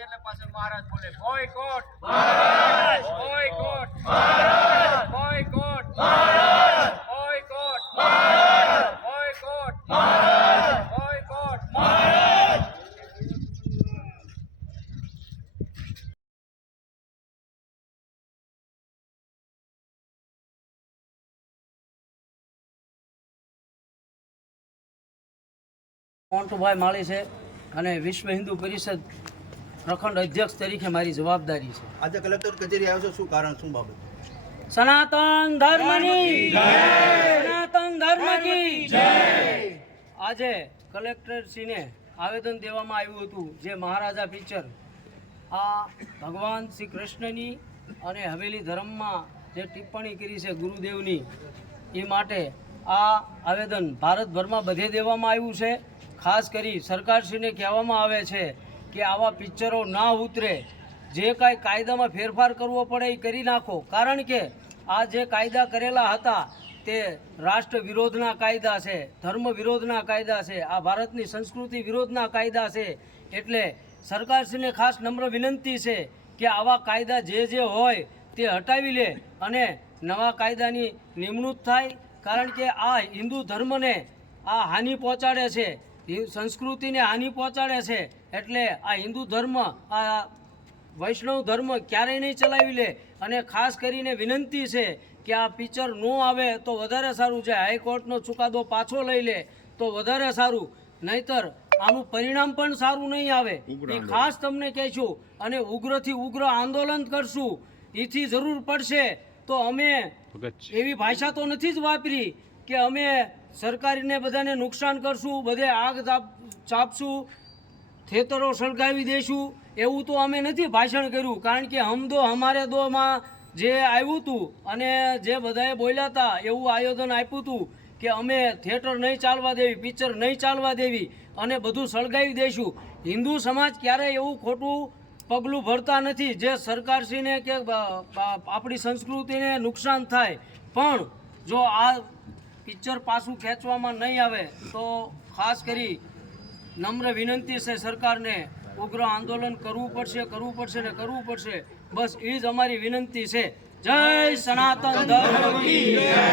નથી એટલે પાછળ મહારાજ બોલે બોયકોટ મહારાજ, બોયકોટ મહારાજ, બોયકોટ મહારાજ, બોયકોટ મહારાજ, બોયકોટ મહારાજ, બોયકોટ મહારાજ. મોન્ટુભાઈ માળી છે અને વિશ્વ હિન્દુ પરિષદ પ્રખંડ અધ્યક્ષ તરીકે મારી જવાબદારી છે. આજે કલેક્ટર કચેરી આવ્યો છો, શું કારણ, શું બાબત? સનાતન ધર્મની જય, સનાતન ધર્મ કી જય. આજે કલેક્ટરશ્રીને આવેદન દેવામાં આવ્યું હતું જે મહારાજા પિક્ચર આ ભગવાન શ્રી કૃષ્ણની અને હવેલી ધર્મમાં જે ટિપ્પણી કરી છે ગુરુદેવની, એ માટે આ આવેદન ભારતભરમાં બધે દેવામાં આવ્યું છે. ખાસ કરી સરકારશ્રીને કહેવામાં આવે છે કે આવા પિક્ચરો ના ઉતરે, જે કાંઈ કાયદામાં ફેરફાર કરવો પડે એ કરી નાખો, કારણ કે આ જે કાયદા કરેલા હતા તે રાષ્ટ્ર વિરોધના કાયદા છે, ધર્મ વિરોધના કાયદા છે, આ ભારતની સંસ્કૃતિ વિરોધના કાયદા છે. એટલે સરકારશ્રીને ખાસ નમ્ર વિનંતી છે કે આવા કાયદા જે હોય તે હટાવી લે અને નવા કાયદાની નિમણૂક થાય, કારણ કે આ હિન્દુ ધર્મને આ હાનિ પહોંચાડે છે, સંસ્કૃતિને હાનિ પહોંચાડે છે. એટલે આ હિન્દુ ધર્મ, આ વૈષ્ણવ ધર્મ ક્યારેય નહીં ચલાવી લે. અને ખાસ કરીને વિનંતી છે કે આ પિક્ચર ન આવે તો વધારે સારું છે. હાઈકોર્ટનો ચુકાદો પાછો લઈ લે તો વધારે સારું, નહીતર આનું પરિણામ પણ સારું નહીં આવે. એ ખાસ તમને કહેશું. અને ઉગ્રથી ઉગ્ર આંદોલન કરશું. એથી જરૂર પડશે તો અમે એવી ભાષા તો નથી જ વાપરી કે અમે સરકારીને બધાને નુકસાન કરશું, બધે આગ ચાપશું, ખેતરો સળગાવી દઈશું, એવું તો અમે નથી ભાષણ કર્યું. કારણ કે હમ દો હમારે દોમાં જે આવ્યું હતું અને જે બધાએ બોલ્યા હતા એવું આયોજન આપ્યું હતું કે અમે થિયેટર નહીં ચાલવા દેવી, પિક્ચર નહીં ચાલવા દેવી અને બધું સળગાવી દઈશું. હિન્દુ સમાજ ક્યારેય એવું ખોટું પગલું ભરતા નથી જે સરકારશ્રીને કે આપણી સંસ્કૃતિને નુકસાન થાય. પણ જો આ પિક્ચર પાછું ખેંચવામાં નહીં આવે તો ખાસ કરી નમ્ર વિનંતી છે સરકારને, ઉગ્ર આંદોલન કરવું પડશે ને કરવું પડશે. બસ એ જ અમારી વિનંતી છે. જય સનાતન ધર્મ કી જય.